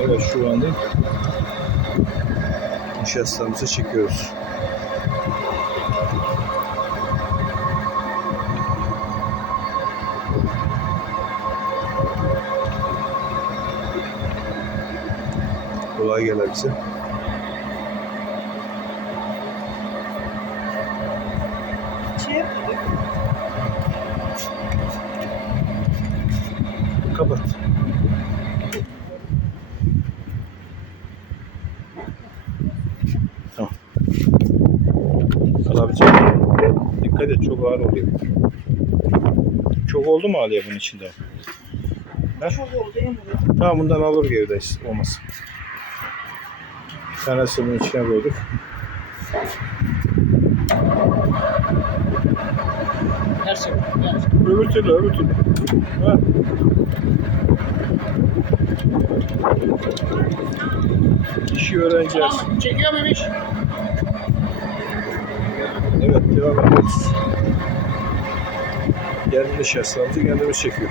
Evet şu anda nişastamızı çekiyoruz. Kolay gele bize. Şey yapıyorduk. Kapat. Tamam. Al abicim. Dikkat et çok ağır oluyor. Çok oldu mu Aliye bunun içinde? Çok oldu Emre. Tamam bundan alır geride olmaz. Bir tanesi bunun içine koyduk. Her şey. Öbür türlü öbür türlü. Ha. İşi öğreneceğiz. Tamam, çekiyor muymuş? Evet devam ediyoruz. Kendi nişastamızı kendimiz çekiyor.